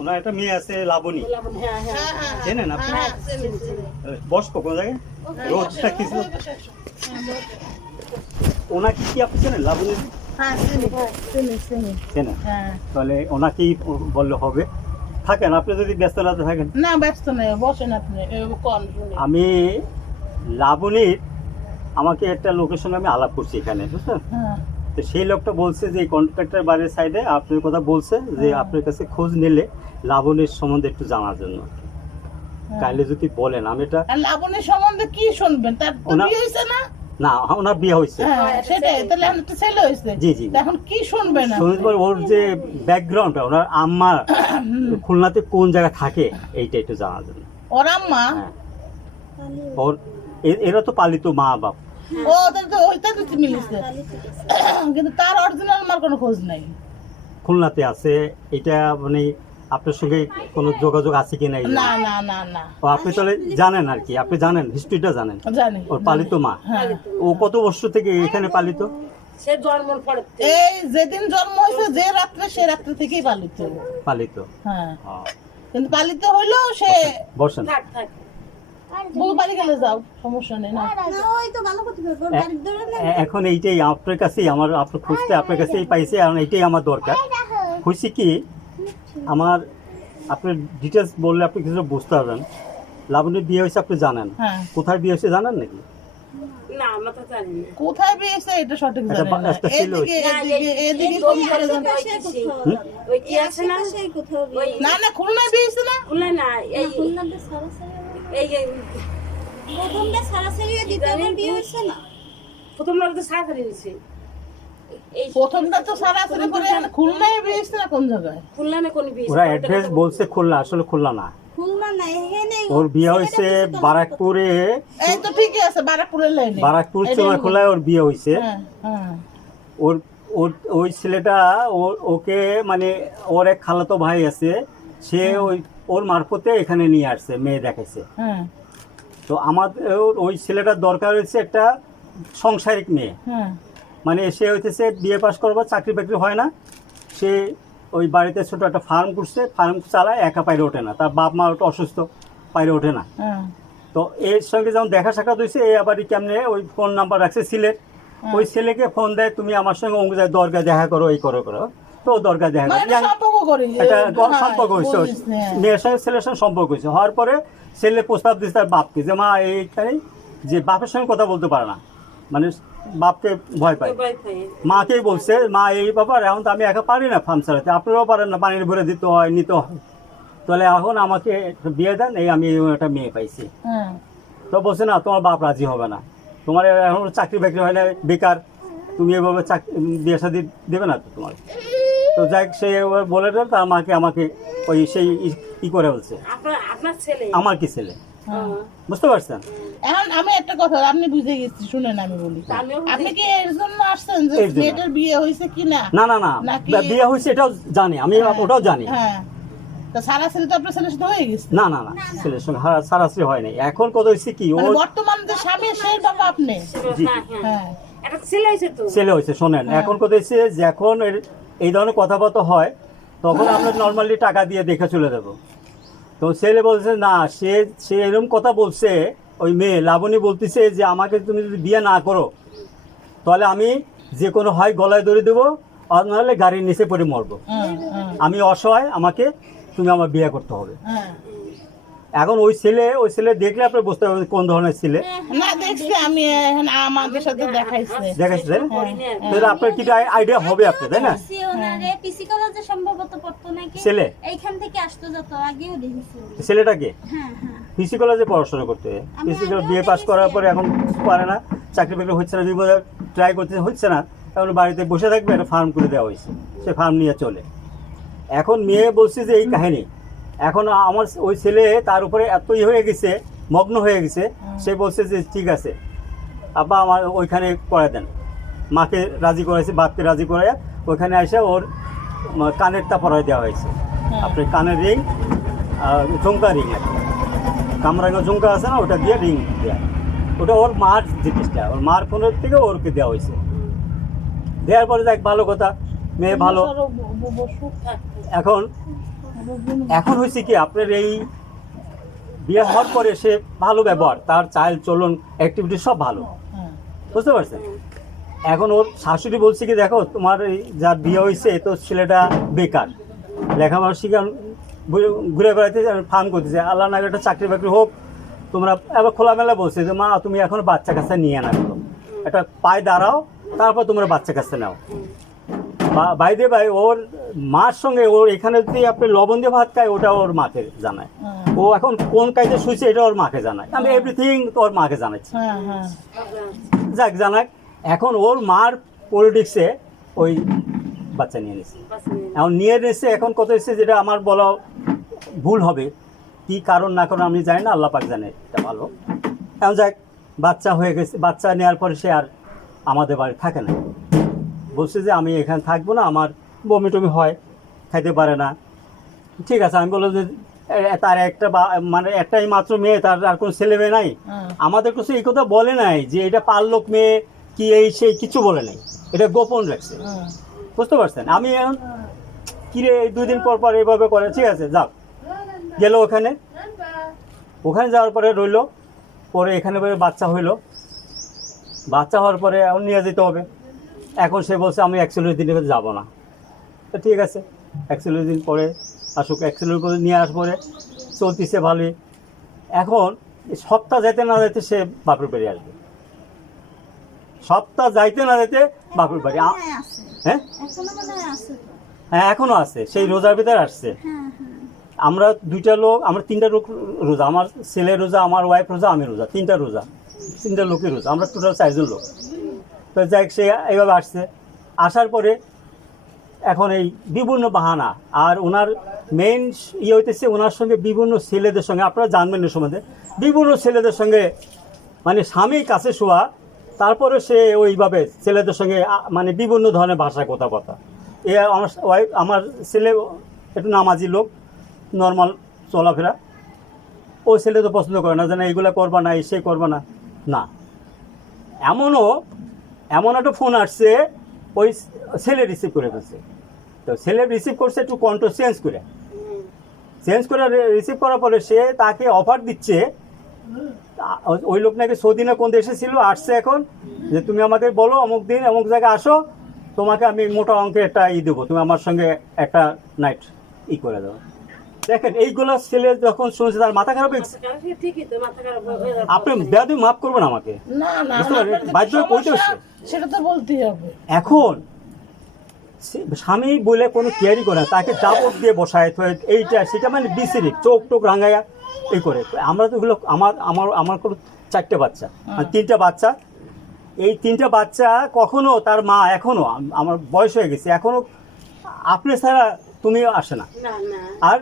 ওনার একটা মেয়ে আছে লাবণী, হ্যাঁ হ্যাঁ চেনেন আপনি? হ্যাঁ বয়স্ক কোন জায়গায় রোদটা কিছু ওনাকে কি আপনি চেনেন লাবণী? হ্যাঁ চিনি চেনেন? হ্যাঁ। তাহলে ওনাকেই বললে হবে। থাকেন আপনি যদি ব্যস্ত না থাকেন। না ব্যস্ত নেই, বসেন আপনি কোন শুনি। আমি লাবণীর আমাকে একটা লোকের সঙ্গে আমি আলাপ করছি এখানে, বুঝলেন? হ্যাঁ তো সেই লোকটা বলছে যে কন্ট্রাক্টর বাড়ির সাইডে আপনার কথা বলছে যে আপনার কাছে খোঁজ নিলে লাবণীর সম্বন্ধে একটু জানার জন্য। কাইলে যদি বলেন আমি এটা। আর লাবণীর সম্বন্ধে কি শুনবেন? তার তো বিয়ে হয়েছে না? না ওনার বিয়ে হয়েছে। হ্যাঁ সেটাই, তাহলে এখন একটা ছেলে হয়েছে। জি জি। এখন কি শুনবেন? শুনতে ওর যে ব্যাকগ্রাউন্ডটা, ওনার আম্মা খুলনাতে কোন জায়গায় থাকে এইটা একটু জানার জন্য। ওর আম্মা? হ্যাঁ। ওর এরা তো পালিত মা বাপ। ও তাহলে তো ওইটা তো মিলেছে, কিন্তু তার অরিজিনাল মার কোনো খোঁজ নাই। খুলনাতে আছে, এটা মানে আপনার সঙ্গে কোনো যোগাযোগ আছে কি নাই? না না না না। ও আপনি তাহলে জানেন আর কি, আপনি জানেন হিস্ট্রিটা জানেন? জানি। ওর পালিত মা। হ্যাঁ। ও কত বছর থেকে এখানে পালিত? সে জন্মের পরে, এই যেদিন জন্ম হয়েছে যে রাত্রে, সে রাত্রে থেকেই পালিত। পালিত। হ্যাঁ। ও, কিন্তু পালিত হইলো সে। বসেন। বউ বাড়ি গেলে যাও, সমস্যা নেই না। এখন এইটাই আপনার কাছেই আমার, আপনার খুঁজতে আপনার কাছেই পাইছে, আর এইটাই আমার দরকার। হয়েছে কি, আমার আপনার ডিটেলস বললে আপনি কিছু বুঝতে পারবেন। লাবণীর বিয়ে হয়েছে আপনি জানেন, হ্যাঁ। কোথায় বিয়ে হয়েছে জানেন নাকি? না আমরা তো জানি না। কোথায় বিয়ে হয়েছে এটা সঠিক একটা জানি না। একটা ছিল। এদিকে এদিকে কোন করে জানি। ওই কি আছে না? ওই না না, খুলনায় বিয়ে হয়েছে না? খুলনা না, এই এই যে প্রথম লোক তো সারা করে দিয়েছে। এই প্রথমটা তো সারাসারি করে, এখন খুলনায় বিয়ে হয়েছে না কোন জায়গায়? খুলনা না কোন বিয়ে? ওরা অ্যাড্রেস বলছে খুলনা, আসলে খুলনা না। ওর বিয়ে হয়েছে বারাকপুরে। এই তো ঠিকই আছে, বারাকপুরের লাইনে। বারাকপুর চোরাখোলায় ওর বিয়ে হয়েছে। হ্যাঁ হ্যাঁ। ওর ওর ওই ছেলেটা ওকে মানে ওর এক খালাতো ভাই আছে, সে ওই ওর মারফতে এখানে নিয়ে আসছে, মেয়ে দেখাইছে। হ্যাঁ তো আমাদের ওই ছেলেটার দরকার হয়েছে একটা সংসারিক মেয়ে, হ্যাঁ। মানে সে হইতেছে বিয়ে পাস করবার, চাকরি বাকরি হয় না, সে ওই বাড়িতে ছোট একটা ফার্ম করছে, ফার্ম চালায়, একা পাইরে ওঠে না, তার বাপ মা অসুস্থ, পাইরে ওঠে না। হ্যাঁ। তো এর সঙ্গে যেমন দেখা সাক্ষাৎ হয়েছে, এই আবারই কেমনে ওই ফোন নাম্বার রাখছে সিলেট, ওই ছেলেকে ফোন দেয়, তুমি আমার সঙ্গে অঙ্গ যায় দরগা দেখা করো, এই করো করো। তো দরগা দেখা করো, মানে সম্পর্ক করি, একটা হ্যাঁ, সম্পর্ক হয়েছে, বুঝিস, হ্যাঁ। মেয়ের সঙ্গে ছেলের সঙ্গে সম্পর্ক হয়েছে। হওয়ার পরে ছেলে প্রস্তাব দিচ্ছে তার বাপকে যে মা এইখানে, যে বাপের সঙ্গে কথা বলতে পারে না, মানে বাপকে ভয় পায়। মাকেই বলছে, মা এই ব্যাপার, এখন তো আমি একা পারি না ফার্ম চালাতে, আপনারাও পারেন না, পানির ভরে দিতে হয়, নিতে হয়, তাহলে এখন আমাকে বিয়ে দেন, এই আমি একটা মেয়ে পাইছি। হ্যাঁ। তো বলছে না, তোমার বাপ রাজি হবে না, তোমার এখন চাকরি বাকরি হয় না, বেকার, তুমি এভাবে বিয়ে শাদী দেবে না তো তোমার। তো যাই সে বলে দেন, তার মাকে আমাকে ওই সেই ই করে বলছে, আপনার ছেলে আমার কি ছেলে, বুঝতে পারছেন? এখন আমি একটা কথা, আপনি বুঝে গেছি, শুনেন আমি বলি। আপনি কি এর জন্য আসছেন যে এর জন্য। মেয়েটার বিয়ে হয়েছে কিনা? না না না, নাকি- বিয়ে হয়েছে এটাও জানি আমি, ওটাও জানি। হ্যাঁ, তা সারাসারি তো আপনার ছেলের সাথে হয়ে গেছে। না না না, ছেলের সঙ্গে সারাসারি হয় নাই। এখন কত হয়েছে কি, ও মানে বর্তমান যে স্বামী, সেই বাবা আপনি। জি হ্যাঁ হ্যাঁ হ্যাঁ একটা ছেলে হয়েছে তো। ছেলে হয়েছে। শোনেন, এখন কত হয়েছে, যখন এই ধরনের কথাবার্তা হয়, তখন আমরা নর্মালি টাকা দিয়ে দেখে চলে যাব। তো ছেলে বলছে না, সে এরকম কথা বলছে, ওই মেয়ে লাবণী বলতেছে যে আমাকে তুমি যদি বিয়ে না করো, তাহলে আমি যে কোনো হয় গলায় দড়ি দেবো, আর নাহলে গাড়ির নিচে পড়ে মরবো, হ্যাঁ হ্যাঁ আমি অসহায়, আমাকে তুমি আমার বিয়ে করতে হবে। হ্যাঁ। এখন ওই ছেলে দেখলে আপনি বুঝতে পারবেন কোন ধরনের ছেলে। না দেখছি আমি, এখন আমাদের সাথে দেখাইছে। দেখাচ্ছে তাই না? তাহলে আপনার কি আইডিয়া হবে আপনার, তাই না? পিসি কলেজে সম্ভবত পড়তো নাকি, ছেলে এইখান থেকে আসতো, যত আগেও দেখেছি। ছেলেটাকে হ্যাঁ হ্যাঁ। পিসি কলেজে পড়াশোনা করতে, পিসি কলেজ বিয়ে পাস করার পরে এখন পারে না, চাকরি বাকরি হচ্ছে না, বিভিন্ন ট্রাই করতে হচ্ছে না, এখন বাড়িতে বসে থাকবে, একটা ফার্ম করে দেওয়া হয়েছে, সে ফার্ম নিয়ে চলে। এখন মেয়ে বলছে যে এই কাহিনী, এখন আমার ওই ছেলে তার উপরে এতই হয়ে গেছে, মগ্ন হয়ে গেছে, সে বলছে যে ঠিক আছে আব্বা আমার ওইখানে করে দেন। মাকে রাজি করাইছে, বাপকে রাজি করে ওইখানে এসে ওর কানেরটা পরাই দেওয়া হয়েছে, আপনার কানের রিং, ঝুমকা রিং, কামরাঙ্গা ঝুমকা আছে না, ওটা দিয়ে রিং দেওয়া, ওটা ওর মার জিনিসটা, ওর মার ফোনের থেকে ওরকে দেওয়া হয়েছে। দেওয়ার পরে দেখ ভালো কথা, মেয়ে ভালো। এখন এখন হয়েছে কি আপনার এই বিয়ে হওয়ার পরে সে ভালো ব্যবহার, তার চাল চলন অ্যাক্টিভিটি সব ভালো, হ্যাঁ। বুঝতে পারছেন? এখন ওর শাশুড়ি বলছে কি দেখো তোমার এই যার বিয়ে হয়েছে তো ছেলেটা বেকার, লেখাপড়া শিখে ঘুরে বেড়াইতে ফার্ম করতেছে, আল্লাহ না একটা চাকরি বাকরি হোক, তোমরা এবার খোলামেলা বলছে যে মা তুমি এখন বাচ্চা কাচ্চা নিয়ে না করো, একটা পায়ে দাঁড়াও তারপর তোমরা বাচ্চা কাচ্চা নাও। বাইদে ভাই ওর মার সঙ্গে ওর এখানে যদি আপনি লবণ দিয়ে ভাত খায় ওটা ওর মাকে জানায়, ও এখন কোন কাজে শুয়েছে এটা ওর মাকে জানায়, আমি এভরিথিং ওর মাকে জানাচ্ছি, হ্যাঁ হ্যাঁ যাক জানাক। এখন ওর মার পলিটিক্সে ওই বাচ্চা নিয়ে নিচ্ছে, এখন নিয়ে নিচ্ছে, এখন কত এসছে যেটা আমার বলা ভুল হবে, কি কারণ না কারণ আমি জানি না, আল্লাহ পাক জানে, এটা ভালো। এখন যাক বাচ্চা হয়ে গেছে, বাচ্চা নেওয়ার পরে সে আর আমাদের বাড়ি থাকে না, বলছে যে আমি এখানে থাকবো না, আমার বমি টমি হয়, খাইতে পারে না। ঠিক আছে, আমি বললাম যে তার একটা মানে একটাই মাত্র মেয়ে, তার আর কোনো ছেলে মেয়ে নাই, আমাদের কাছে এই কথা বলে নাই যে এটা পারলোক মেয়ে কি এই সেই কিছু বলে নাই, এটা গোপন রাখছে, বুঝতে পারছেন? আমি এখন কিরে 2 দিন পর পর এইভাবে করে, ঠিক আছে যাও, গেল ওখানে যাওয়ার পরে রইল, পরে এখানে বাচ্চা হইলো, বাচ্চা হওয়ার পরে এখন নিয়ে যেতে হবে। এখন সে বলছে আমি 41 দিনের মধ্যে যাবো না, তো ঠিক আছে 41 দিন পরে আসুক, 41 পরে নিয়ে আসার পরে চলতেছে ভালোই। এখন সপ্তাহ যাইতে না যাইতে সে বাপের বাড়ি আসবে, সপ্তাহ যাইতে না যাইতে বাপের বাড়ি। মনে হয় আছে। হ্যাঁ এখনো মনে হয় আছে তো। হ্যাঁ এখনো আছে, সেই রোজার ভিতরে আসছে। হ্যাঁ হ্যাঁ। আমরা 2টা লোক, আমরা 3টা লোক রোজা, আমার ছেলে রোজা, আমার ওয়াইফ রোজা, আমি রোজা, 3টা রোজা, 3টা লোকই রোজা, আমরা টোটাল 4 জন লোক। তো যাই সে এইভাবে আসছে, আসার পরে এখন এই বিভিন্ন বাহানা, আর ওনার মেইন ইয়ে হইতেছে ওনার সঙ্গে বিভিন্ন ছেলেদের সঙ্গে, আপনারা জানবেন না সম্বন্ধে, বিভিন্ন ছেলেদের সঙ্গে মানে স্বামীর কাছে শোয়া, তারপরে সে ওইভাবে ছেলেদের সঙ্গে মানে বিভিন্ন ধরনের ভাষায় কথাবার্তা। এ আমার ওয়াইফ, আমার ছেলে একটু নামাজি লোক, নর্মাল চলাফেরা, ওই ছেলে তো পছন্দ করে না, যে না এইগুলো করবা না, সে করবা না, না এমন একটা ফোন আসছে, ওই ছেলে রিসিভ করে ফেলছে, তো ছেলে রিসিভ করছে একটু কন্ট্রো চেঞ্জ করে রিসিভ করার পরে সে তাকে অফার দিচ্ছে, ওই লোক নাকি সৌদি না কোন দেশে ছিল, আসছে এখন যে তুমি আমাকে বলো অমুক দিন অমুক জায়গায় আসো, তোমাকে আমি মোটা অঙ্কের একটা দেবো, তুমি আমার সঙ্গে একটা নাইট করে দাও। দেখেন এইগুলো ছেলে যখন শুনছে তার মাথা খারাপ হয়েছে। ঠিকই তো, মাথা খারাপ হয়ে যাবে। আপনি বেয়াদবি মাফ করবেন আমাকে, না না, বুঝতে পারলেন? আপনার বাধ্য হয়ে কইতে হচ্ছে। সেটা তো বলতেই হবে। এখন স্বামী বলে কোনো কেয়ারই করে না, তাকে দাপট দিয়ে বসায়, এইটা সেটা মানে বিসিরি চোখ টোক রাঙাইয়া এই করে। আমরা তো এগুলো আমার কোনো 4টে বাচ্চা, 3টা বাচ্চা, এই 3টা বাচ্চা কখনো তার মা, এখনো আমার বয়স হয়ে গেছে, এখনো আপনি ছাড়া তুমিও আসে না। না না, আর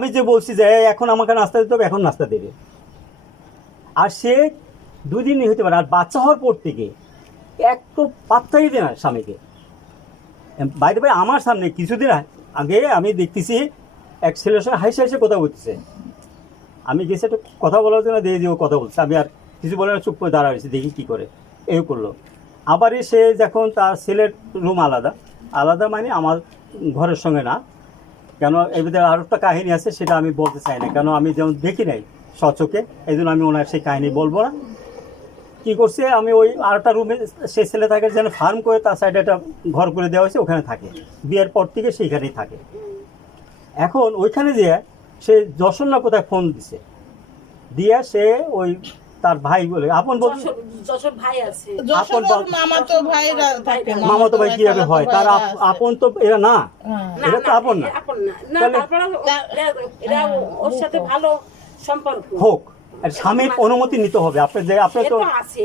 আমি যে বলছি যে এখন আমাকে নাস্তা দিতে হবে, এখন নাস্তা দেবে, আর সে 2 দিনই হতে পারে। আর বাচ্চা হওয়ার পর থেকে একটু পাত্তাই দেয় না স্বামীকে। বাইরে ভাই আমার সামনে কিছুদিন আগে আমি দেখতেছি এক ছেলের সঙ্গে হাসে কথা বলতেছে, আমি গেছি একটা কথা বলার জন্য দিয়ে দিয়ে ও কথা বলছে, আমি আর কিছু বলে না, চুপ করে দাঁড়া হয়েছি, দেখি কী করে এই করলো। আবার সে যখন তার ছেলের রুম আলাদা মানে আমার ঘরের সঙ্গে না, কেন এর ভিতরে আরও একটা কাহিনী আছে, সেটা আমি বলতে চাই না, কেন আমি যেমন দেখি নাই সচোখে, এই জন্য আমি ওনার সেই কাহিনী বলবো না। কী করছে, আমি ওই আরেকটা রুমে সেই ছেলে থাকে যেন ফার্ম করে, তার সাইডে একটা ঘর করে দেওয়া হয়েছে, ওখানে থাকে, বিয়ের পর থেকে সেইখানেই থাকে। এখন ওইখানে যে সে যশোর না কোথায় ফোন দিছে, দিয়ে সে ওই তার ভাই বলে আপন বলছে, যশোর ভাই আছে, যশোর মামাতো ভাইরা থাকে, মামাতো ভাই কিভাবে হয়, তার আপন তো এরা না, এটা তো আপন না, আপন না, না তারপরে এরা ওর সাথে ভালো সম্পর্ক হোক, আর স্বামীর অনুমতি নিতে হবে। আপনি তো এটা আছে,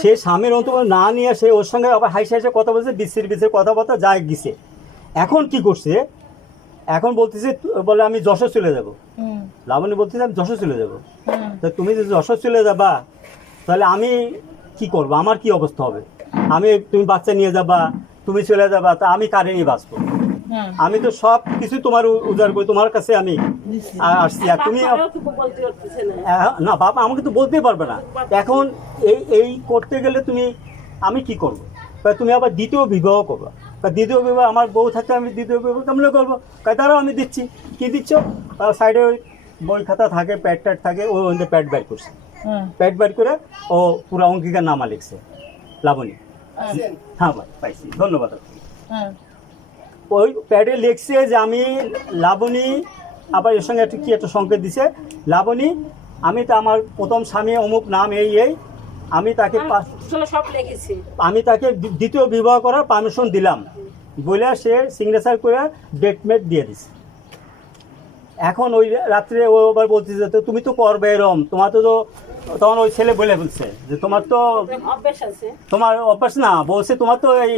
সে স্বামীর অনুমতি না নিয়ে সে ওর সঙ্গে আবার হাসে কথা বলছে, বিসির কথাবার্তা যায় গেছে। এখন কি করছে, এখন বলতেছে বলে আমি যশোর চলে যাবো, লাবণী বলতেছে আমি যশোর চলে যাবো। তা তুমি যদি যশোর চলে যাবা তাহলে আমি কি করবো, আমার কি অবস্থা হবে, তুমি বাচ্চা নিয়ে যাবা, তুমি চলে যাবা, তা আমি কারে নিয়ে বাঁচবো? আমি তো সব কিছু তোমার উজাড় করে তোমার কাছে আমি আসছি, আর তুমি না বাবা আমাকে তো বলতেই পারবে না। এখন এই করতে গেলে আমি কি করবো, তুমি আবার দ্বিতীয় বিবাহ করবা, দ্বিতীয় বিবাহ আমার বউ থাকতে আমি দ্বিতীয় বিবাহ কেমন করবো? তারাও আমি দিচ্ছি। কী দিচ্ছ? সাইডে ওই বই খাতা থাকে, প্যাড ট্যাড থাকে, ও ওদের প্যাড বের করছে। হ্যাঁ প্যাড বের করে ও পুরো অঙ্কিকার নামা লিখছে, লাবণী। হ্যাঁ ভাই, পাইছি, ধন্যবাদ। হ্যাঁ ওই প্যাডে লিখছে যে আমি লাবণী, আবার এর সঙ্গে একটা কি একটা সংকেত দিছে, লাবণী আমি তো আমার প্রথম স্বামী অমুক নাম এই আমি তাকে সব লিখেছি, আমি তাকে দ্বিতীয় বিবাহ করার পারমিশন দিলাম বলে সে সিগনেচার করে ডেটমেট দিয়ে দিছে। এখন ওই রাত্রে ও আবার বলতেছে তো তুমি তো করবে এরম, তোমার তো তখন ওই ছেলে বলে বলছে যে তোমার তো অভ্যাস আছে, তোমার অভ্যাস না, বলছে তোমার তো এই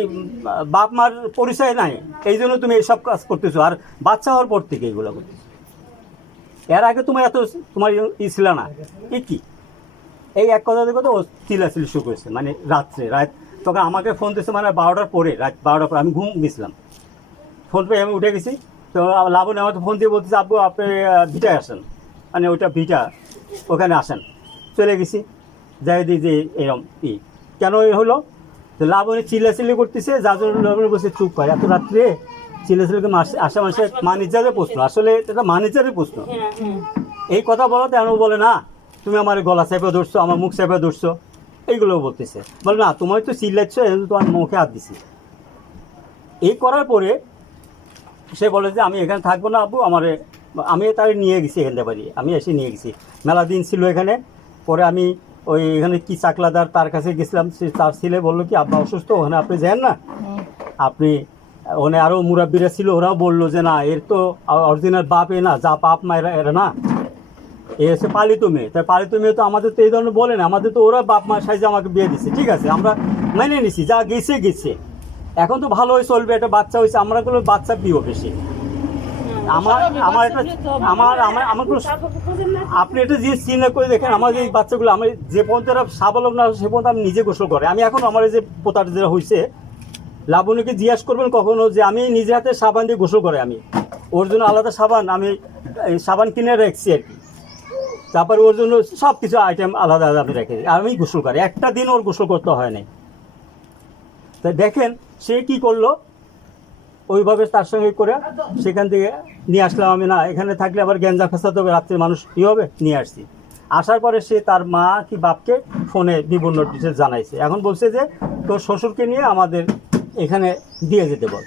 বাপ মার পরিচয় নাই, এই জন্য তুমি এইসব কাজ করতেছো, আর বাচ্চা হওয়ার পর থেকে এইগুলো করতেছো। এর আগে তোমার এত তোমার ছিল না, কি এই এক কথা দেখো তো ও চিল্লাচিল্লি শুরু করেছে, মানে রাত তখন আমাকে ফোন দিয়েছে, মানে 12টার পরে, রাত 12টার পরে আমি ঘুম গেছিলাম। ফোন পেয়ে আমি উঠে গেছি, তো লাবণী আমাকে ফোন দিয়ে বলতেছে আব্বু আপনি ভিটায় আসেন, মানে ওইটা ভিটা, ওখানে আসেন। চলে গেছি, যাই দিই যে এরম কেন হলো, তো লাবণী চিল্লাচিল্লি করতেছে, যার জন্য লাবণী বসে চুপ করে। এত রাত্রে চিল্লাচিল্লিকে আসা মানুষের ম্যানেজারের প্রশ্ন, আসলে এটা ম্যানেজারের প্রশ্ন। এই কথা বলাতে এমন বলে না তুমি আমার গলা চেপে ধরছো, আমার মুখ চেপে ধরছো, এইগুলো বলতেছে। বলে না তোমার তো চিল্লাচ্ছ, তোমার মুখে হাত দিছি। এই করার পরে সে বলে যে আমি এখানে থাকবো না আব্বু, আমি তার নিয়ে গেছি এখান থেকে বাড়ি, আমি এসে নিয়ে গেছি, মেলা দিন ছিল এখানে। পরে আমি ওই এখানে কি চাকলাদার তার কাছে গেছিলাম, সে তার ছেলে বললো কি আব্বা অসুস্থ, ওখানে আপনি যান না, আপনি ওখানে আরও মুরাব্বিরা ছিল, ওরাও বললো যে না এর তো অরিজিনাল বাপ না, যা বাপ মায়েরা এরা না, এ হচ্ছে পালিত মেয়ে। তাই পালিত মেয়ে তো আমাদের তো এই ধরনের বলে না, আমাদের তো ওরা বাপ মার সাইজে আমাকে বিয়ে দিচ্ছে, ঠিক আছে আমরা মেনে নিছি, যা গেছে। এখন তো ভালোই চলবে, একটা বাচ্চা হয়েছে, আমরা কোনো বাচ্চা বিয়ে বেশি আপনি এটা যে চিন্তা করে দেখেন, আমাদের এই বাচ্চাগুলো আমি যে পর্যন্ত এরা স্বাবলম্বী না সে পর্যন্ত আমি নিজে গোসল করে। আমি এখন আমার যে পোতাটা যেটা হয়েছে, লাবণীকে জিজ্ঞেস করবেন কখনো যে আমি নিজে হাতে সাবান দিয়ে গোসল করে, আমি ওর জন্য আলাদা সাবান, আমি সাবান কিনে রাখছি আর কি, তারপর ওর জন্য সব কিছু আইটেম আলাদা আলাদা আমি রেখে দিই, আর আমি গোসল করি, একটা দিন ওর গোসল করতে হয় না। তাই দেখেন সে কি করলো, ওইভাবে তার সঙ্গে করে সেখান থেকে নিয়ে আসলাম আমি। না এখানে থাকলে আবার গ্যাঞ্জাম ফেসাতে হবে, রাত্রে মানুষ কী হবে, নিয়ে আসছি। আসার পরে সে তার মা কি বাপকে ফোনে বিভিন্ন ডিটেলস জানাইছে, এখন বলছে যে তোর শ্বশুরকে নিয়ে আমাদের এখানে দিয়ে যেতে বল,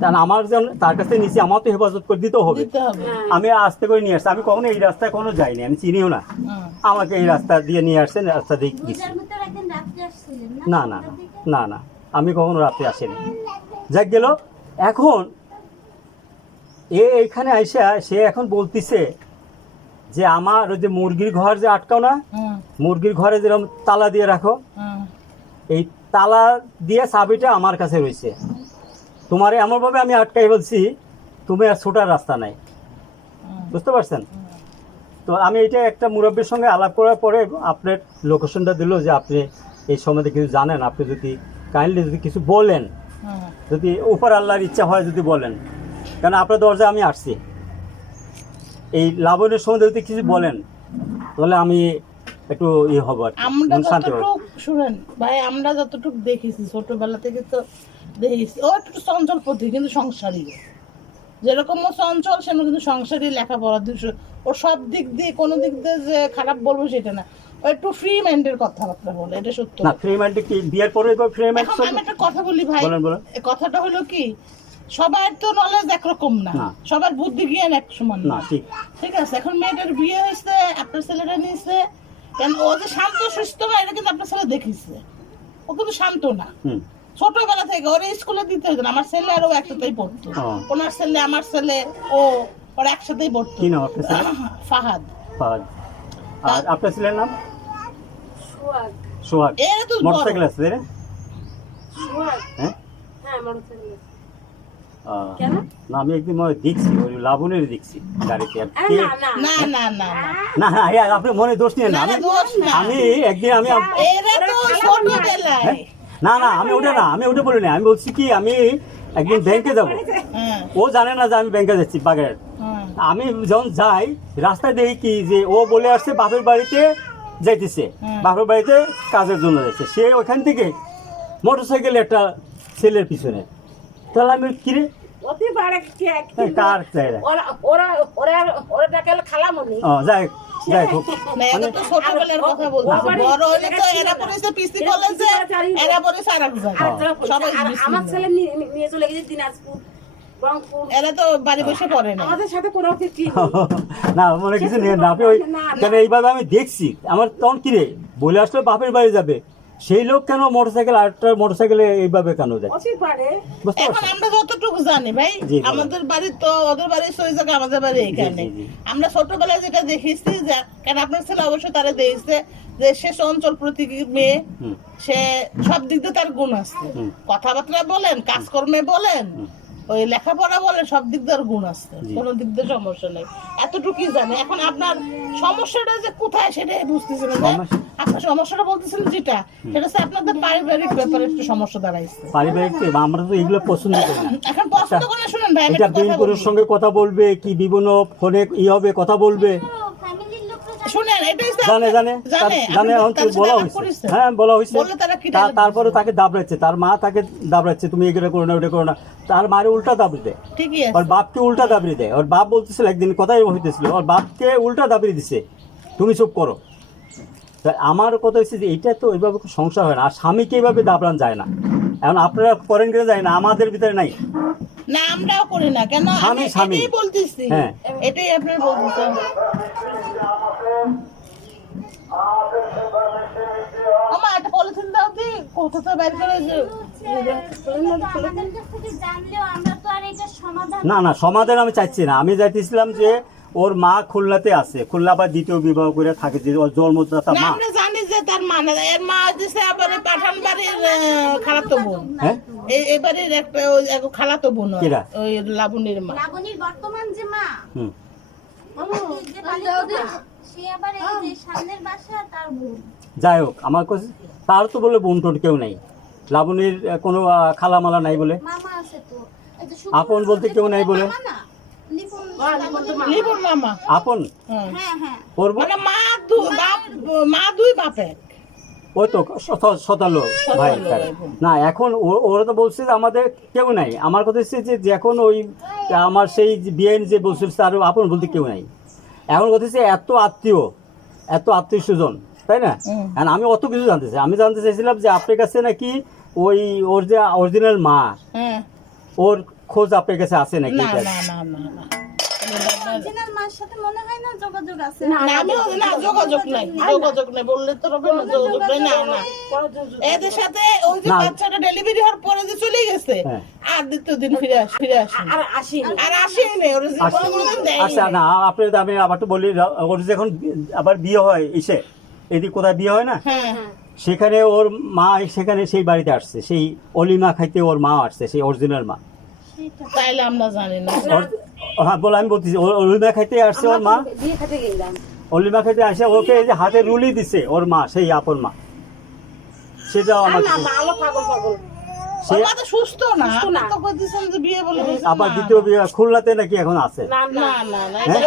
কারণ আমার যেমন তার কাছে নিচে আমার তো হেফাজত করে দিতে হবে। আমি আস্তে করে নিয়ে আসছি, আমি কখনো এই রাস্তায় কোনো যাইনি, আমি চিনিও না, আমাকে এই রাস্তা দিয়ে নিয়ে আসছেন, রাস্তা দিয়ে গেছি। না না না না আমি কখনো রাত্রে আসিনি। যাক গেল, এখন এইখানে আইসা সে এখন বলতেছে যে আমার ওই যে মুরগির ঘর যে আটকাও না, মুরগির ঘরে যেরকম তালা দিয়ে রাখো, এই তালা দিয়ে চাবিটা আমার কাছে রয়েছে, তোমার এমনভাবে আমি আটকাই বলছি তুমি আর ছোটার রাস্তা নাই, বুঝতে পারছেন? তো আমি এটা একটা মুরব্বীর সঙ্গে আলাপ করার পরে আপনার লোকেশনটা দিল যে আপনি এই সম্বন্ধে কিছু জানেন, আপনি যদি কাইন্ডলি যদি কিছু বলেন, যদি উপর আল্লাহর ইচ্ছা হয় যদি বলেন, কারণ আপনার দরজা আমি আসছি, এই লাবণের সম্বন্ধে যদি কিছু বলেন তাহলে আমি একটু হব আর আমরা যতটুকু শুনেন ভাই, আমরা যতটুকু দেখেছি ছোটবেলা থেকে তো দেখেছি ও একটু চঞ্চল প্রতি, কিন্তু সংসারী, যেরকম ও চঞ্চল সেরকম কিন্তু সংসারী, লেখাপড়া ও সব দিক দিয়ে কোনো দিক দিয়ে যে খারাপ বলবো সেটা না, ও একটু ফ্রি মাইন্ডের কথাবার্তা বলে, এটা সত্য না। ফ্রি মাইন্ড কি বিয়ের পরে ফ্রি মাইন্ড? আমি একটা কথা বলি ভাই, বলেন। এই কথাটা হলো কি, সবার তো নলেজ একরকম না, সবার বুদ্ধি জ্ঞান এক সমান না, ঠিক আছে? এখন মেয়েটার বিয়ে হয়েছে, আপনার ছেলেটা নিয়েছে, কেন ও যে শান্ত সুস্থ না এটা কিন্তু আপনার ছেলে দেখিছে, ও কিন্তু শান্ত না, ছোটবেলা থেকে ওর স্কুলে দিতে হতো না। আমার ছেলে আর ও একসাথেই পড়তো, ওনার ছেলে আমার ছেলে ও ওরা একসাথেই পড়তো। ফাহাদ। আর আপনার ছেলের নাম? সোহাগ। সোহাগ। মোটরসাইকেল আছে রে? সোহাগ। হ্যাঁ মোটরসাইকেল। না আমি একদিন দেখছি, ওই লাবণের দেখছি গাড়িতে। না না না না আপনি মনে দোষ নিয়ে না, আমি একদিন আমি না আমি ওটা বলি না, আমি বলছি কি আমি একদিন ব্যাংকে যাবো, ও জানে না যে আমি ব্যাংকে যাচ্ছি বাগেরহাট। আমি যখন যাই রাস্তায় দেখি কি যে ও বলে আসছে বাপের বাড়িতে যাইতেছে, বাপের বাড়িতে কাজের জন্য যাচ্ছে, সে ওখান থেকে মোটরসাইকেল একটা ছেলের পিছনে তাহলে আমি কিরে অতি পারে কার চাইরা ওরা ওরা ওরা ডাকালে খালামনি যাই যাই হোক না এটা তো ছোটবেলার কথা বলছি বড় হলে তো এরা পড়েছে পিসি কলেজে এরা পড়েছে আরেক জায়গায় সবাই আমার ছেলে নিয়ে চলে গেছে দিনাজপুর রংপুর এরা তো বাড়ি বসে পড়ে না আমাদের সাথে কোনো কি না মনে কিছু নেই না আপনি ওই কেন এইভাবে আমি দেখছি আমার তখন কিরে বলে আসলে বাপের বাড়ি যাবে সেই লোক কেন মোটরসাইকেল আরেকটা মোটরসাইকেলে এইভাবে কেন যায় অতি পারে বুঝতে এখন পারছেন আমরা যতটুকু জানি ভাই জি, বলেন। আমাদের বাড়ি তো ওদের বাড়ি সই জায়গা আমাদের বাড়ি এখানে জি, জি। আমরা ছোটবেলায় যেটা দেখেছি যে কেন আপনার ছেলে অবশ্যই তারা দেখেছে যে সে অঞ্চল প্রতি মেয়ে হুম। সে সব দিক দিয়ে তার গুণ আছে হুম। কথাবার্তা বলেন কাজকর্মে বলেন ওই লেখাপড়া বলেন সব দিক দিয়ে ওর গুণ আছে জি। কোনো দিক দিয়ে সমস্যা নেই এতটুকুই জানি এখন আপনার সমস্যাটা যে কোথায় সেটাই বুঝতেছেন না সমস্যা- আপনার সমস্যাটা বলতেছেন যেটা সেটা হচ্ছে আপনাদের পারিবারিক ব্যাপারে একটু সমস্যা দাঁড়াইছে পারিবারিক আমরা তো এগুলো পছন্দ করি না এখন পছন্দ করে শুনেন ভাই আমি এটা একটা কথা বিনপুরের বলি। সঙ্গে কথা বলবে কি বিভিন্ন ফোনে হবে কথা বলবে ফ্যামিলির লোকরা শুনেন এটাই তো জানে জানে জানে জানে এখন তো বলা হয়েছে হ্যাঁ বলা হয়েছে বললে তারা কি dialogue তারপরে তাকে দাবড়াচ্ছে তার মা তাকে দাবড়াচ্ছে তুমি এগুলো করো না ওটা করো না তার মারে উল্টা দাবড়ি দেয় ঠিকই ওর আছে বাপকে উল্টা দাবড়ি দেয় ওর বাপ বলতেছিল একদিন কথাই হইতেছিল ওর বাপকে উল্টা দাবড়ি দিছে তুমি চুপ করো তা আমার কথা হচ্ছে যে এটা তো ওইভাবে সংসার হয় না আর স্বামীকে এইভাবে দাবড়ান যায় না এখন আপনারা করেন কিনা যায় না আমাদের ভিতরে নাই না আমরাও করি না কেন আমি স্বামী। এটাই বলতেছি হ্যাঁ। এটাই আপনার বলতেছেন আমা একটা পলিথিন দাও দি কোথা থেকে বের করে যে আমাদের কাছ থেকে জানলেও আমরা তো আর এটা সমাধান না না সমাধান আমি চাইছি না আমি চাইতেছিলাম যে ওর মা খুলনাতে আছে খুলনা আবার দ্বিতীয় বিবাহ করে থাকে যে ওর জন্মদাতা না মা আমরা জানি যে তার মানে এর মা দিছে আবার এই পাঠান বাড়ির খালাতো বোন হ্যাঁ এবারের একটা ওই এক খালাতো বোন হয়। কিরা? ওই লাবণীর মা লাবণীর বর্তমান যে মা হুম যে পালিত মা, সে আবার এই যে সামনের বাসা তার বোন যাই হোক আমার কাছে তার তো বলে বোন টোন কেউ নেই লাবণীর কোনো খালামালা নাই বলে মামা আছে তো এই যে আপন বলতে কেউ নাই বলে মামা না লিপুন লিবন মামা আপন হ্যাঁ। হ্যাঁ হ্যাঁ করবো মানে মা দুই বাপে ওই তো শতালো ভাই তার। না এখন ওরা তো বলছে যে আমাদের কেউ নাই আমার কথা হচ্ছে যে এখন ওই আমার সেই বিয়ের যে বলছিল তার আপন বলতে কেউ নাই এখন কথা হচ্ছে এত আত্মীয় স্বজন তাই না হুম। আর আমি অত কিছু জানতে চাই আমি জানতে চাইছিলাম যে আপনার কাছে নাকি ওই ওর যে অরিজিনাল মা হ্যাঁ ওর খোঁজ আপনার কাছে আছে নাকি না এটা? না না না না অরিজিনাল মার সাথে মনে হয় না যোগাযোগ আছে না না যোগাযোগ নাই বললে তো হবে না যোগাযোগ নাই না না এদের সাথে ওই যে না। বাচ্চাটা ডেলিভারি হওয়ার পরে যে চলে গেছে হ্যাঁ। আর দ্বিতীয় দিন ফিরে আসে আর আসি আর আসেই নেই ওর জীবনে কোনোদিন দেয়নি আচ্ছা না আপনার আমি আবার তো বলি ওর যখন আবার বিয়ে হয় এসে এদিকে কোথায় বিয়ে হয় না হ্যাঁ সেখানে ওর মা সেখানে সেই বাড়িতে আসছে সেই অলিমা খাইতে ওর মা আসছে সেই অরিজিনাল মা তাইলে আমরা জানি না হ্যাঁ বলে আমি বলতেছি অলিমা খাইতে আসছে ওর মা বিয়ে খেতে গেলাম অলিমা খাইতে আসে ওকে এই যে হাতে রুলি দিছে ওর মা সেই আপন মা সেটাও আমার না ভালো পাগল সে ওর মা তো সুস্থ না সুস্থ না। আপনি তো কইতেছেন যে বিয়ে বলে বলছেন আবার না। দ্বিতীয় বিয়ে খুলনাতে নাকি এখন আছে না না না না হ্যাঁ?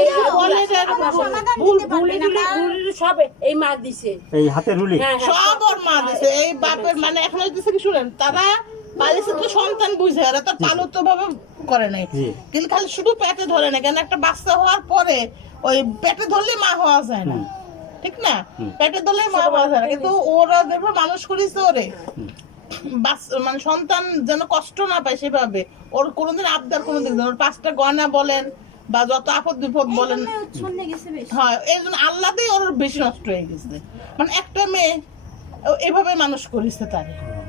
এটা বলে যে এরকম সমাধান ভুল দিতে ভুলি পারবে না ভুলি সব এই মা দিছে এই হাতে রুলি হ্যাঁ সব ওর মা দিছে এই বাপের মানে এখন হইতেছে কি শুনেন তারা বাড়িতে তো সন্তান বুঝে এরা তো পালত ভাবে করে নাই জি। কিন্তু খালি শুধু পেটে ধরে না কেন একটা বাচ্চা হওয়ার পরে ওই পেটে ধরলে মা হওয়া যায় না ঠিক না পেটে ধরলে মা হওয়া যায় না কিন্তু ওরা দেখবে মানুষ করেছে ওরে মানে সন্তান যেন কষ্ট না পায় সেভাবে ওর কোনোদিন আবদার কোনোদিন ওর 5টা গয়না বলেন বা যত আপদ বিপদ বলেন শুনে গেছে বেশ হয় এই জন্য আল্লাহতেই ওর বেশি নষ্ট হয়ে গেছে মানে একটা মেয়ে এভাবে মানুষ করেছে তার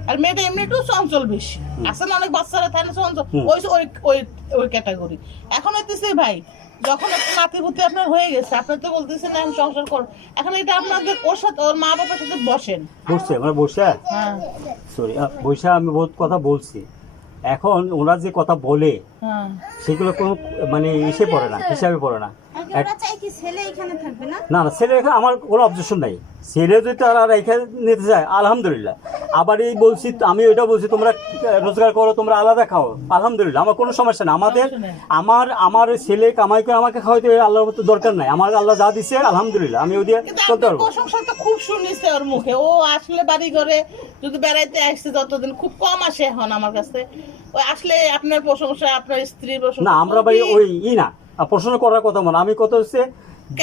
আর মেয়েটা এমনিতেও চঞ্চল বেশি আছে না অনেক বাচ্চারা থাকে না চঞ্চল ওই ওই ওই ওই ক্যাটাগরি এখন হইতেছে ভাই যখন একটা নাতিভূতি আপনার হয়ে গেছে আপনি তো বলতেছেন না আমি সংসার করো এখন এটা আপনাদের ওর সাথে ওর মা বাবার সাথে বসেন বসছে মানে বসে হ্যাঁ সরি বসে আমি বহুত কথা বলছি এখন ওরা যে কথা বলে হ্যাঁ সেগুলো কোনো মানে এসে পড়ে না হিসাবে পড়ে না আর কি ওরা চাই কি ছেলে এখানে থাকবে না না না ছেলে এখানে আমার কোনো অবজেকশন নাই ছেলে যদি তারা এখানে নিতে চায় আলহামদুলিল্লাহ আবার এই বলছি, আমি ওইটা বলছি তোমরা রোজগার করো, তোমরা আলাদা খাও, আলহামদুলিল্লাহ আমার কোনো সমস্যা না। আমাদের আমার ছেলে কামাই করে আমাকে খাওয়াইতে আল্লাহর মতো দরকার নাই, আমার আল্লাহ যা দিচ্ছে আলহামদুলিল্লাহ আমি ওই দিয়ে কিন্তু চলতে আপনার পারবো। প্রশংসা তো খুব শুনিছে ওর মুখে, ও আসলে বাড়ি ঘরে যদি বেড়াইতে আসছে যতদিন, খুব কম আসে এখন আমার কাছে, ওই আসলে আপনার প্রশংসা, আপনার স্ত্রীর প্রশংসা। না আমরা ভাই ওই না প্রশ্ন করার কথা মনে, আমি কথা হচ্ছে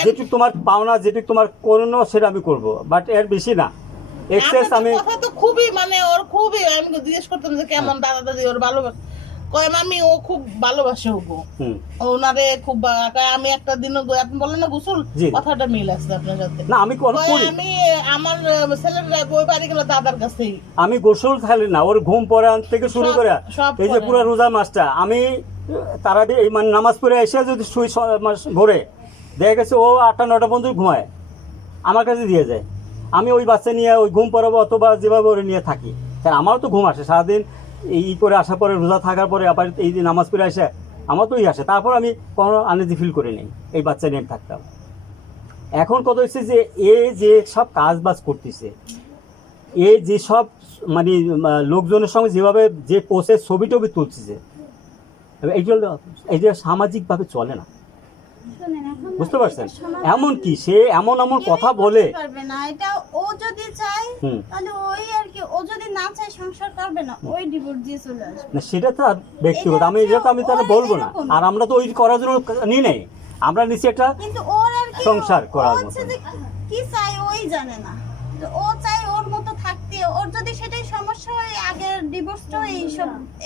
যেটুকু তোমার পাওনা, যেটুকু তোমার করণীয় সেটা আমি করব, বাট এর বেশি না। এক্সেস আমি কথা তো খুবই মানে ওর খুবই, আমি জিজ্ঞেস করতাম যে কেমন দাদা দাদি ওর ভালোবাসে, কয় মামি ও খুব ভালোবাসে ওগো, ওনারে খুব আমি একটা দিনও আপনি বলেন না গোসল, জি। কথাটা মিল আছে আপনার সাথে। না আমি করি, আমি আমার ছেলেরা ওই বাড়ি গেল দাদার কাছেই, আমি গোসল খালি না, ওর ঘুম পড়ান থেকে শুরু করে সব এই যে করে। পুরো রোজা মাসটা আমি তারা এই মানে নামাজ পড়ে এসে যদি শুই ভোরে দেখা গেছে ও 8টা-9টা পর্যন্ত ঘুমায়, আমার কাছে দিয়ে যায়। আমি ওই বাচ্চা নিয়ে ওই ঘুম পড়াবো অথবা যেভাবে ওরে নিয়ে থাকি, কারণ আমারও তো ঘুম আসে সারাদিন, এই করে আসার পরে রোজা থাকার পরে আবার এই যে নামাজ পড়ে আসে আমার তো আসে, তারপর আমি কোনো আনইজি ফিল করি নেই এই বাচ্চা নিয়ে থাকতাম। এখন কথা হচ্ছে যে এ যে সব কাজ বাজ করতেছে, এ যে সব মানে লোকজনের সঙ্গে যেভাবে যে পোষে ছবি টবি তুলতেছে, এইটা সামাজিকভাবে চলে না, শোনেন, এখন বুঝতে পারছেন? এটা সমাজ- এমন কি সে এমন কথা বলে, কেউই পারবে না এটা, ও যদি চায় হুম। তাহলে ওই আর কি, ও যদি না চায় সংসার করবে না, ওই ডিভোর্স দিয়ে চলে আসবে। না সেটা তো আর ব্যক্তিগত, আমি এটা তো আমি তাহলে বলবো না। আর আমরা তো ওই করার জন্য নিই নাই, আমরা নিচ্ছি একটা কিন্তু ওর আর কি সংসার করার ও হচ্ছে মতো। যে কি চায় ওই জানে না, তো ও চায় ওর মতো থাকতে, ওর যদি সেটাই সমস্যা হয়, আগের ডিভোর্সটা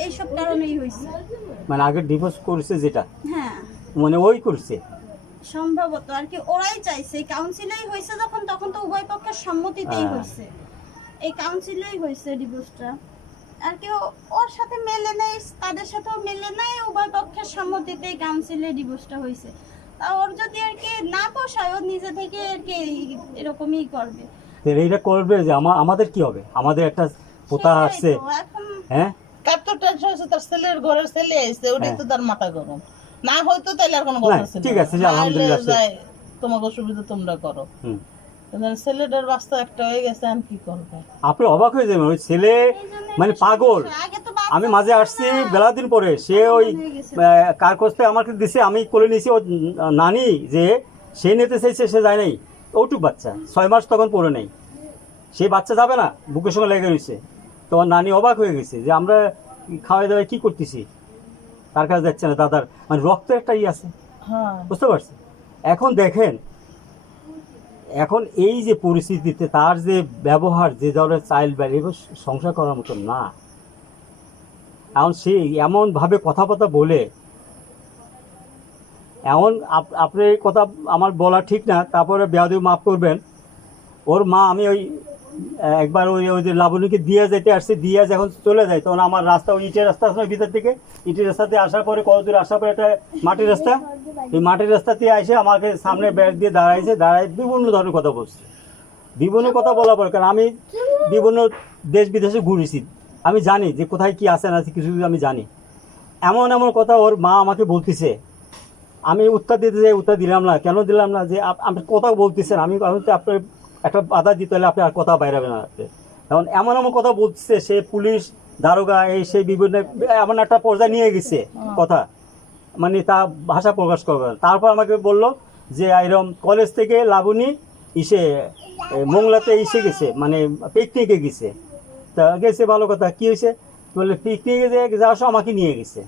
এইসব কারণেই হয়েছে। মানে আগে ডিভোর্স করেছে যেটা, হ্যাঁ মানে ওই করছে, সম্ভবত আর কি ওরাই চাইছে, কাউন্সিলেই হয়েছে যখন, তখন তো উভয় পক্ষের সম্মতিতেই হ্যাঁ। হয়েছে, এই কাউন্সিলেই হয়েছে ডিভোর্সটা আর কি। ওর সাথে মেলে নেই, তাদের সাথেও মেলে নেই, উভয় পক্ষের সম্মতিতেই কাউন্সিলে ডিভোর্সটা হয়েছে। তা ওর যদি আর কি না পোষায়, ও নিজে থেকে আর কি এরকমই করবে। তো এইটা করবে যে আমাদের কি হবে, আমাদের একটা পোতা সেটাই আসছে, তো, এখন হ্যাঁ তার তো টেনশন হচ্ছে, তার ছেলের ঘরের ছেলে আসছে, ওটাই তো তার মাথা গরম। না হয়তো তাইলে আর কোনো কথা না, ছিল ঠিক আছে, না, যে আলহামদুলিল্লাহ নাহলে যায়, তোমাকে অসুবিধা তোমরা করো, হুম। কিন্তু ছেলেটার বাচ্চা একটা হয়ে গেছে, আমি কি করবো? আপনি অবাক হয়ে যাবেন, ওই ছেলে এই জন্যই মানে তো পাগল। সমস্যা। আগে তো বাচ্চা আমি মাঝে ছিল আসছি না। বেলা দিন পরে, সে ওই হয়ে গেছে। কার কষ্টে আমাকে দিছে, আমি কোলে নিয়েছি, ও নানি যে সে নিতে চাইছে সে যায় নাই, ওটুক বাচ্চা 6 মাস তখন পড়ে নেই, সেই বাচ্চা যাবে না, বুকের সঙ্গে লেগে রয়েছে। তোমার নানি অবাক হয়ে গেছে যে আমরা খাওয়াই দাওয়াই কী করতেছি, তার কাছে যাচ্ছে না, দাদার মানে রক্ত একটা আছে, হ্যাঁ, বুঝতে পারছি। এখন দেখেন, এখন এই যে পরিস্থিতিতে তার যে ব্যবহার, যে ধরনের চাইল্ড ব্যারি, সংসার করার মতো না। এখন সে এমনভাবে কথাবার্তা বলে, এমন আপনার কথা আমার বলা ঠিক না, তারপরে বেয়াদবি মাফ করবেন। ওর মা, আমি ওই একবার ওই ওই যে লাবণীকে দিয়ে যেতে আসছি, দিয়ে যখন চলে যায় তখন আমার রাস্তা, ওই ইটের রাস্তা আছে ভিতর থেকে, ইটের রাস্তাতে আসার পরে কত দূর আসার পরে একটা মাটির রাস্তা, এই মাটির রাস্তাতে এসে আমাকে সামনে ব্যাগ দিয়ে দাঁড়ায় বিভিন্ন ধরনের কথা বলছে, বিভিন্ন কথা বলার পরে, কারণ আমি বিভিন্ন দেশ বিদেশে ঘুরেছি, আমি জানি যে কোথায় কি আছে না আছে, কিছু কিছু আমি জানি। এমন এমন কথা ওর মা আমাকে বলতেছে, আমি উত্তর দিতে যাই, উত্তর দিলাম না। কেন দিলাম না, যে আপনি কথা বলতেছেন, আমি তো আপনার একটা বাধা দিতে হলে আপনি আর কথা বাইরাবেন না। এখন এমন এমন কথা বলছে, সে পুলিশ দারোগা এই সেই বিভিন্ন এমন একটা পর্যায়ে নিয়ে গেছে কথা, মানে তা ভাষা প্রকাশ করবে না। তারপর আমাকে বললো যে এরকম কলেজ থেকে লাবণী মোংলাতে এসে গেছে, মানে পিকনিকে গেছে। তা গেছে, ভালো কথা, কী হয়েছে বললে, পিকনিকে যাওয়ার সময় আমাকে নিয়ে গেছে।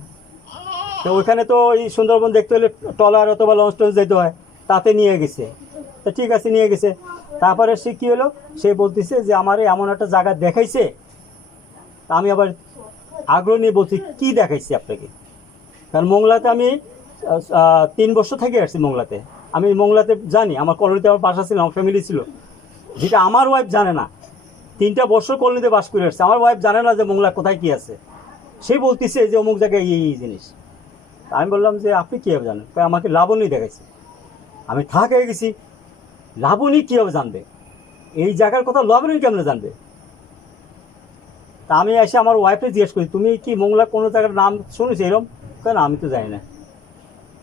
তো ওইখানে তো এই সুন্দরবন দেখতে হলে ট্রলার অথবা লঞ্চ টঞ্চ যেতে হয়, তাতে নিয়ে গেছে। তো ঠিক আছে, নিয়ে গেছে। তারপরে সে কী হলো, সে বলতেছে যে আমার এমন একটা জায়গা দেখাইছে। আমি আবার আগ্রহ নিয়ে বলছি, কী দেখাইছে আপনাকে? কারণ মোংলাতে আমি 3 বছর থেকে আসছি মোংলাতে, আমি মোংলাতে জানি, আমার কলোনিতে আমার বাসা ছিল, আমার ফ্যামিলি ছিল, যেটা আমার ওয়াইফ জানে না। 3টা বছর কলোনিতে বাস করে আসছে, আমার ওয়াইফ জানে না যে মোংলা কোথায় কী আছে। সে বলতেছে যে অমুক জায়গায় এই জিনিস। আমি বললাম যে আপনি কীভাবে জানেন? আমাকে লাবণী দেখাইছে। আমি থাক হয়ে গেছি, লাবণী কীভাবে জানবে এই জায়গার কথা? লাবণী কেমনে জানবে? তা আমি এসে আমার ওয়াইফে জিজ্ঞেস করি, তুমি কি মোংলা কোনো জায়গার নাম শুনেছি এরকম? কেন আমি তো জানি না।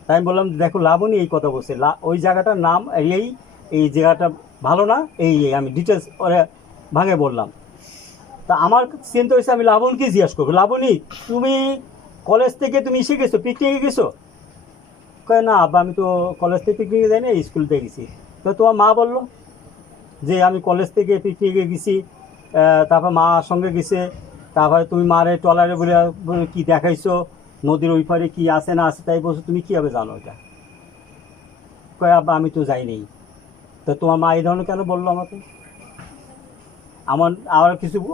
তাই আমি বললাম, দেখো লাবণী এই কথা বলছে, ওই জায়গাটার নাম এই জায়গাটা ভালো না, এই আমি ডিটেলস ওরা ভাগে বললাম। তা আমার চিন্তা হয়েছে আমি লাবণকে জিজ্ঞেস করবো, লাবণী তুমি কলেজ থেকে তুমি এসে গেছো, পিকনিকে গেছো? কয় না আব্বা আমি তো কলেজ থেকে পিকনিকে যাই না, স্কুল থেকে গেছি। তো তোমার মা বললো যে আমি কলেজ থেকে পিকনিকে গেছি, তারপর মা সঙ্গে গেছে, তারপরে তুমি মারে ট্রলারে বলে কি দেখাইছো, নদীর ওই পারে কি আছে না আছে, তাই বলছো তুমি কীভাবে জানো এটা? কয় আব্বা আমি তো যাইনি। তো তোমার মা এই ধরনের কেন বললো আমাকে?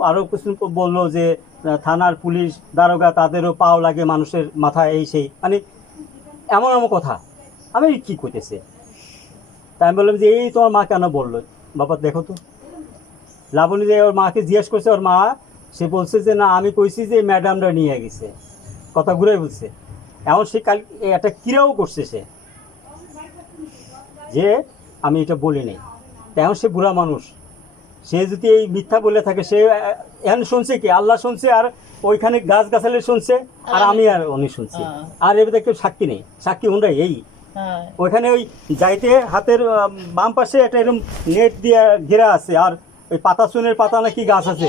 আরও কিছু বললো যে থানার পুলিশ দারোগা তাদেরও পাও লাগে মানুষের মাথায়, এই সেই মানে এমন এমন কথা। আমি কী করতেছে, তাই আমি বললাম যে এই তোমার মা কেন বললো? বাবা দেখো তো, লাবণী যে ওর মাকে জিজ্ঞেস করছে, ওর মা সে বলছে যে না আমি কইছি যে ম্যাডামরা নিয়ে গেছে, কথা ঘুরে বলছে। এমন সে কাল একটা ক্রিয়াও করছে সে, যে আমি এটা বলি নাই। এখন সে বুড়া মানুষ, সে যদি এই মিথ্যা বলে থাকে, সে এখন শুনছে কি আল্লাহ শুনছে, আর ওইখানে গাছ গাছালে শুনছে, আর আমি আর উনি শুনছি, আর এবার কেউ সাক্ষী নেই, সাক্ষী হুন্ডাই এই ওইখানে ওই যাইতে হাতের বাম পাশে একটা এরকম নেট দিয়ে ঘেরা আছে, আর ওই পাতা চুনের পাতা নাকি গাছ আছে।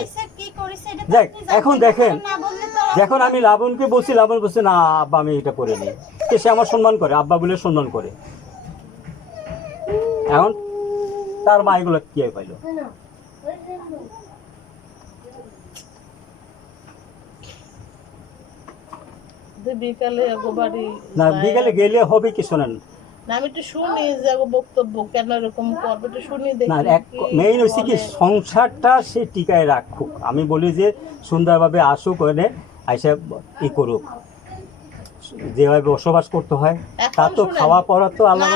দেখ এখন দেখেন, যখন আমি লাবণকে বলছি, লাবণ বলছে না আব্বা আমি এটা করে নিই, সে আমার সম্মান করে, আব্বা বলে সম্মান করে। এখন তার মা এগুলো কি পাইলো? বিকালে বাড়ি না বিকালে গেলে হবে কি শোনেন না, আমি একটু শুনি যে বক্তব্য কেন এরকম করবে, একটু শুনি দেখি। না এক মেইন হচ্ছে কি সংসারটা সে টিকায় রাখুক। আমি বলি যে সুন্দরভাবে আসুক, ওখানে আইসা ই করুক, যেভাবে বসবাস করতে হয়, তা তো খাওয়া পড়া তো আল্লাহ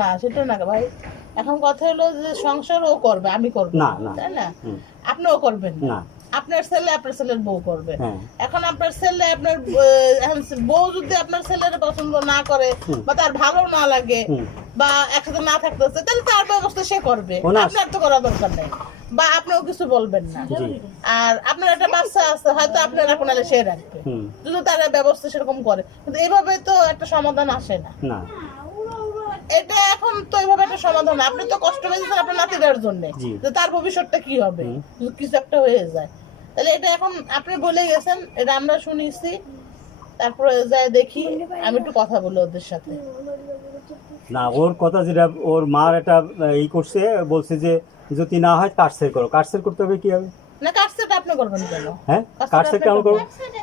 না সেটা না ভাই। এখন কথা হলো যে সংসার ও করবে, আমি করবো না, তাই না? আপনিও করবেন না, আপনার ছেলে আপনার ছেলের বউ করবে। এখন আপনার ছেলে আপনার বউ যদি আপনার ছেলের পছন্দ না করে বা তার ভালো না লাগে বা একসাথে না থাকতে হচ্ছে, তাহলে তার ব্যবস্থা সে করবে, আপনার তো করা দরকার নেই, বা আপনিও কিছু বলবেন না। আর আপনার একটা বাচ্চা আছে, হয়তো আপনার এখন সে রাখবে যদি তার ব্যবস্থা সেরকম করে, কিন্তু এইভাবে তো একটা সমাধান আসে না। এটা এখন তো এইভাবে একটা সমাধান, আপনি তো কষ্ট পেয়েছেন আপনার নাতিদের জন্য, যে তার ভবিষ্যৎটা কি হবে কিছু একটা হয়ে যায়। তাহলে এটা এখন আপনি বলে গেছেন, এটা আমরা শুনেছি, তারপরে যাই দেখি, আমি একটু কথা বলি ওদের সাথে। না ওর কথা যেটা ওর মার এটা ই করছে, বলছে যে যদি না হয় কাটসের করো, কাটসের করতে হবে কি হবে না, কাটসেটা আপনি করবেন কেন? হ্যাঁ কাটসের কেন করব?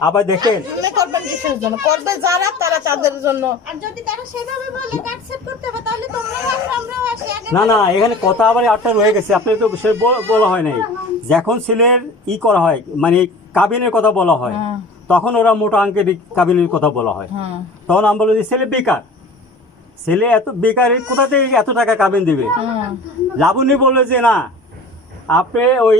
আবার দেখেন আপনি করবেন কিসের জন্য? করবে যারা তারা তাদের জন্য। আর যদি তারা সেভাবে বলে কাটসেট করতে হবে, তাহলে তোমরাও আসো আমরাও আসি। না না এখানে কথা আবার আটটা রয়ে গেছে, আপনি তো সে বলা হয় নাই। যখন ছেলের ই করা হয় মানে কাবিনের কথা বলা হয়, তখন ওরা মোটা অঙ্কের কাবিনের কথা বলা হয়, তখন আমি বলি যে ছেলে বেকার, ছেলে এত বেকার, কোথা থেকে এত টাকা কাবিন দিবে? লাবণী বললো যে না আপনি ওই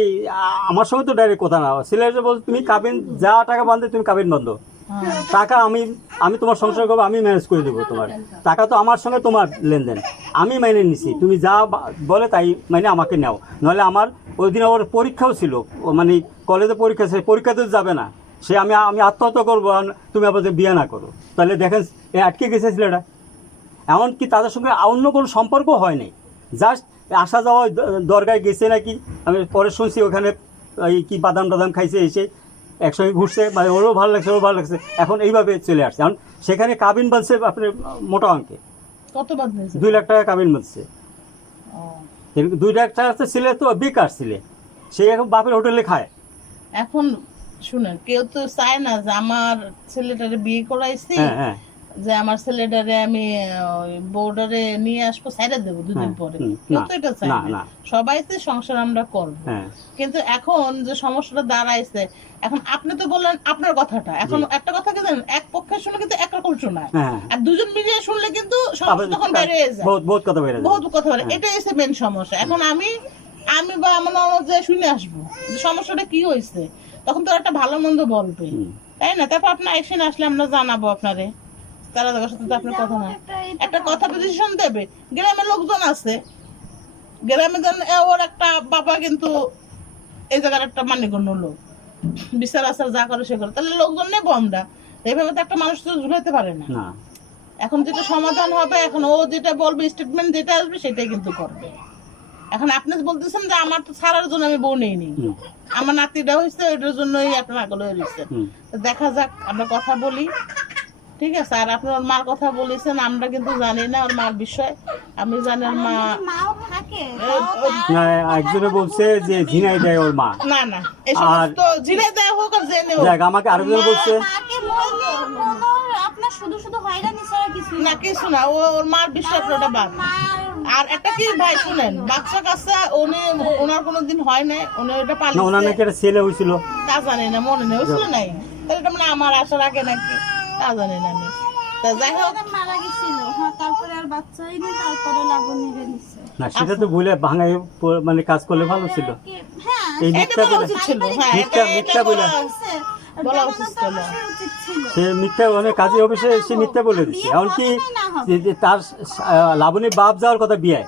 আমার সঙ্গে তো ডাইরেক্ট কথা না, ছেলে বল তুমি কাবিন যা টাকা বাঁধে তুমি কাবিন বাঁধো, টাকা আমি তোমার সংসার করবো, আমি ম্যানেজ করে দেবো, তোমার টাকা তো আমার সঙ্গে তোমার লেনদেন, আমি মেনে নিছি, তুমি যা বলে তাই মানে আমাকে নাও। নাহলে আমার ওই দিন ওর পরীক্ষাও ছিল, মানে কলেজে পরীক্ষা, সে পরীক্ষাতে যাবে না, সে আমি আত্মহত্যা করবো, তুমি আবার বিয়ে না করো। তাহলে দেখেন আটকে গেছে ছেলেটা। এমনকি তাদের সঙ্গে অন্য কোনো সম্পর্ক হয় নাই, জাস্ট আসা যাওয়া দরগায় গেছে নাকি, আমি পরে শুনছি ওখানে এই কি বাদাম টাদাম খাইছে, এসে একসঙ্গে ঘুরছে, মানে ওরও ভালো লাগছে, ওরও ভালো লাগছে, এখন এইভাবে চলে আসছে। এখন সেখানে কাবিন বাঁধছে আপনার মোটা অঙ্কে, কত বাঁধছে? 2 লাখ টাকা কাবিন বাঁধছে। 2 লাখ টাকা ছেলে তো বেকার ছেলে, সে এখন বাপের হোটেলে খায়। এখন শুনেন, কেউ তো চায় না যে আমার ছেলেটারে বিয়ে করাইছি, যে আমার ছেলেটারে আমি বউডারে নিয়ে আসবো, সাইডে দেবো 2 দিন পরে, কেউ তো এটা চায় না। সবাই তো সংসার আমরা করবো, কিন্তু এখন যে সমস্যাটা দাঁড়াইছে, এখন আপনি তো বললেন আপনার কথাটা, এখন একটা কথা কি জানেন, এক পক্ষে শুনে কিন্তু একরকম শোনায়, আর দুজন মিলিয়ে শুনলে কিন্তু সমস্যা তখন বেড়ে যায়, বহুত কথা বেড়ে যায়, এটাই হচ্ছে মেন সমস্যা। এখন আমি বা আমার ননদ যে শুনে আসবো যে সমস্যাটা কি হয়েছে, তখন তো একটা ভালো মন্দ বলবে, তাই না? তারপর আপনার অ্যাকশন আসলে আমরা জানাবো আপনারে, তারা সাথে তো আপনার কথা না, একটা কথা ডিসিশন দেবে। গ্রামের লোকজন আছে, গ্রামে ওর একটা বাবা কিন্তু এই জায়গার একটা মান্যগণ্য লোক, বিচার আচার যা করে সে করে, তাহলে লোকজন নেবো আমরা, এইভাবে তো একটা মানুষ তো ঝুলাইতে পারে না। এখন যেটা সমাধান হবে, এখন ও যেটা বলবে, স্টেটমেন্ট যেটা আসবে সেটাই কিন্তু করবে। এখন আপনি বলতেছেন যে আমার তো ছাড়ার জন্য আমি বউ নেইনি, হুম, আমার নাতিটা হয়েছে ওইটার জন্যই আপনার আগলে হয়েছে। হুম। তো দেখা যাক, আমরা কথা বলি, ঠিক আছে? আর আপনি ওর মার কথা বলেছেন, আমরা কিন্তু জানি না ওর মার বিষয়। আমি জানি ওর মা, মাও থাকে না, একজনে বলছে যে ঝিনাই দেয় ওর মা। না না এই সমস্ত জিরে দেয় হোক আর জেনে হোক, দেখ, আমাকে আরেকজন বলছে মাকে বললে কোনো আপনার শুধু শুধু হয়রানি ছাড়া কিছু না কিছু না, ওর মার বিষয় ওটা বাদ। আর একটা কি ভাই শুনেন, বাচ্চা কাচ্চা উনি ওনার কোনোদিন হয় নাই, উনি ওটা না, ওনার পালিয়েছে, নাকি একটা ছেলে হয়েছিল। তা জানি না, মনে নেই, হয়েছিল নাই, তাহলে এটা মানে আমার আশার আগে নাকি, তা জানি না আমি। তা যাই হোক, মারা গেছিল, হ্যাঁ, তারপরে আর বাচ্চা হয়নি, তারপরে লাবণীরে নিছে। না, সেটা তো ভুলে ভাঙায় মানে কাজ করলে ভালো ছিল। হ্যাঁ, এই এটা মিথ্যা বলা বলে, উচিত ছিল, হ্যাঁ, মিথ্যা এটা মিথ্যা বলে, বলা বলা দেওয়ানো উচিত তো ছিল। অবশ্যই উচিত ছিল। সে মিথ্যা মানে কাজী অফিসে সে মিথ্যা বলে দিচ্ছে। এমনকি বিয়ে হবে না হবে। তার লাবণীর বাপ যাওয়ার কথা বিয়ে